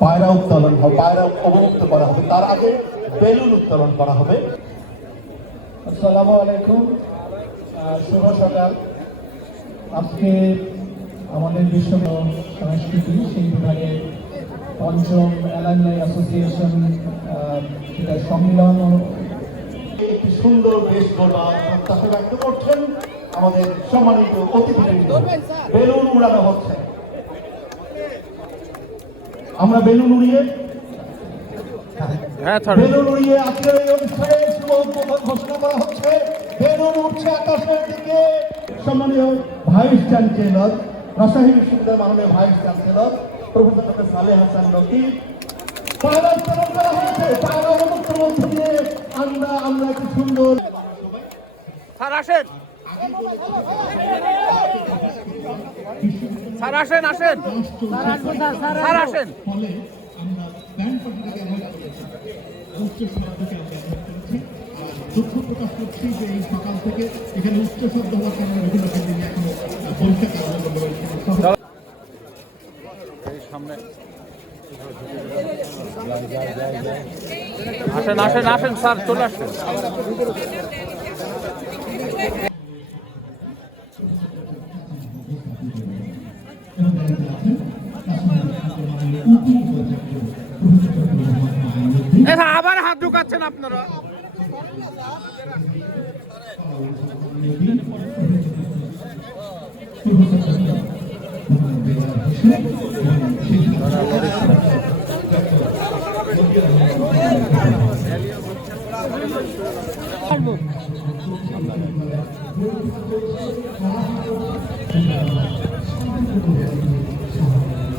পায়রা উত্তোলন হবে পায়রা অবমুক্ত করা হবে। তার আগে বেলুন উত্তোলন করা হবে। আসসালামু আলাইকুম। শুভ সকাল। আজকে আমাদের বিশ্ব সংস্কৃতি সেই বিভাগে পঞ্চম অ্যালামনাই অ্যাসোসিয়েশন যেটা সম্মেলন। একটি সুন্দর বেশ গোটা প্রত্যাশা ব্যক্ত করছেন আমাদের সম্মানিত অতিথিবৃন্দ বেলুন উড়ানো হচ্ছে। আমরা বেলুন উড়িয়ে হ্যাঁ বেলুন উড়িয়ে আজকের এই অনুষ্ঠানে ঘোষণা করা হচ্ছে। বেলুন উঠছে আকাশের দিকে। সম্মানীয় ভাইস চ্যান্সেলর রাজশাহী বিশ্ববিদ্যালয় মাননীয় vice chancellor professor doctor Saleh Hasan Rakib. পায়রা করা হয়েছে। পায়রা মধ্য দিয়ে আমরা আমরা একটি সুন্দর স্যার আসেন। স্যার আসেন আসেন। স্যার আসেন। আসেন আসেন আসেন স্যার চলে আসেন এ স্যার, আবার হাত ঢুকাচ্ছেন আপনারা।